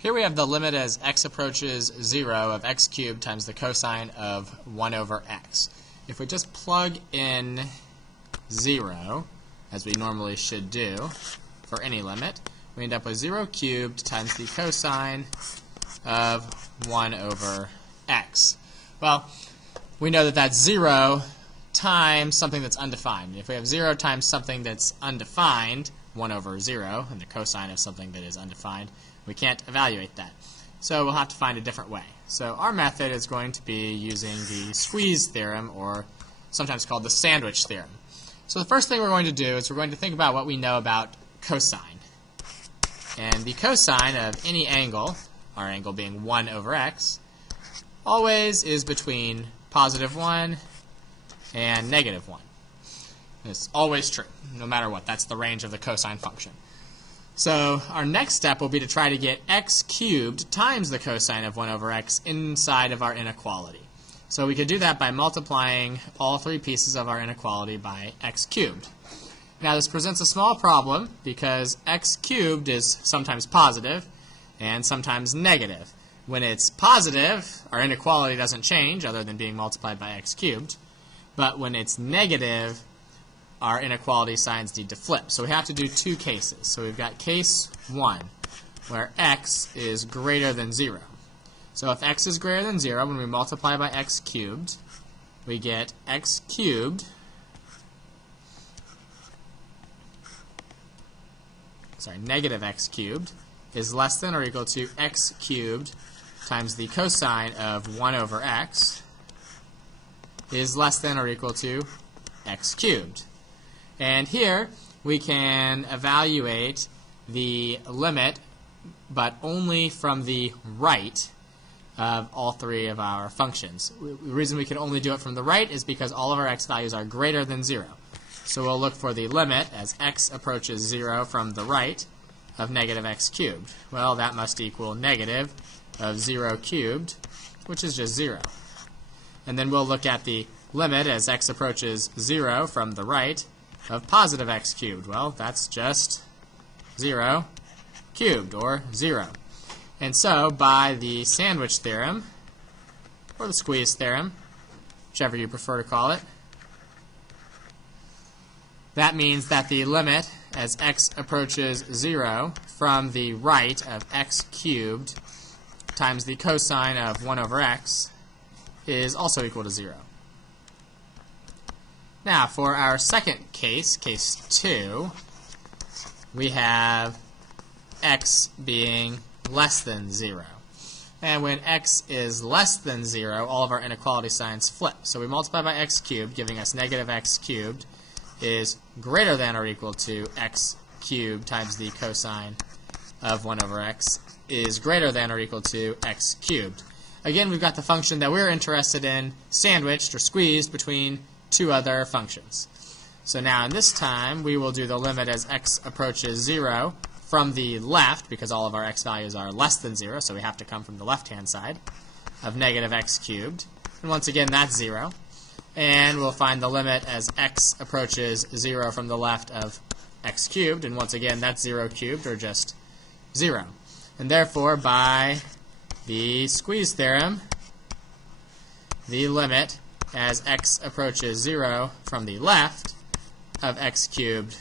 Here we have the limit as x approaches 0 of x cubed times the cosine of 1 over x. If we just plug in 0, as we normally should do for any limit, we end up with 0 cubed times the cosine of 1 over x. Well, we know that that's 0 times something that's undefined. If we have 0 times something that's undefined, 1 over 0, and the cosine of something that is undefined, we can't evaluate that. So we'll have to find a different way. So our method is going to be using the Squeeze Theorem, or sometimes called the sandwich theorem. So the first thing we're going to do is we're going to think about what we know about cosine. And the cosine of any angle, our angle being 1 over x, always is between positive 1 and negative 1. It's always true, no matter what. That's the range of the cosine function. So our next step will be to try to get x cubed times the cosine of 1 over x inside of our inequality. So we could do that by multiplying all three pieces of our inequality by x cubed. Now this presents a small problem because x cubed is sometimes positive and sometimes negative. When it's positive, our inequality doesn't change other than being multiplied by x cubed. But when it's negative, our inequality signs need to flip. So we have to do two cases. So we've got case 1, where x is greater than 0. So if x is greater than 0, when we multiply by x cubed, we get x cubed, negative x cubed, is less than or equal to x cubed times the cosine of 1 over x is less than or equal to x cubed. And here we can evaluate the limit, but only from the right of all three of our functions. The reason we can only do it from the right is because all of our x values are greater than 0. So we'll look for the limit as x approaches 0 from the right of negative x cubed. Well, that must equal negative of 0 cubed, which is just 0. And then we'll look at the limit as x approaches 0 from the right of positive x cubed. Well, that's just 0 cubed, or 0. And so, by the sandwich theorem, or the squeeze theorem, whichever you prefer to call it, that means that the limit as x approaches 0 from the right of x cubed times the cosine of 1 over x is also equal to 0. Now, for our second case, case 2, we have x being less than 0. And when x is less than 0, all of our inequality signs flip. So we multiply by x cubed, giving us negative x cubed is greater than or equal to x cubed times the cosine of 1 over x is greater than or equal to x cubed. Again, we've got the function that we're interested in sandwiched or squeezed between two other functions. So now in this time, we will do the limit as x approaches 0 from the left, because all of our x values are less than 0, so we have to come from the left-hand side, of negative x cubed. And once again, that's 0. And we'll find the limit as x approaches 0 from the left of x cubed, and once again, that's 0 cubed, or just 0. And therefore, by the squeeze theorem, the limit as x approaches 0 from the left of x cubed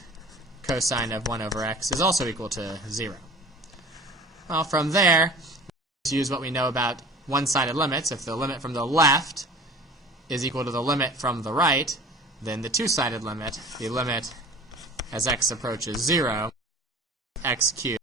cosine of 1 over x is also equal to 0. Well, from there, let's use what we know about one-sided limits. If the limit from the left is equal to the limit from the right, then the two-sided limit, the limit as x approaches 0, x cubed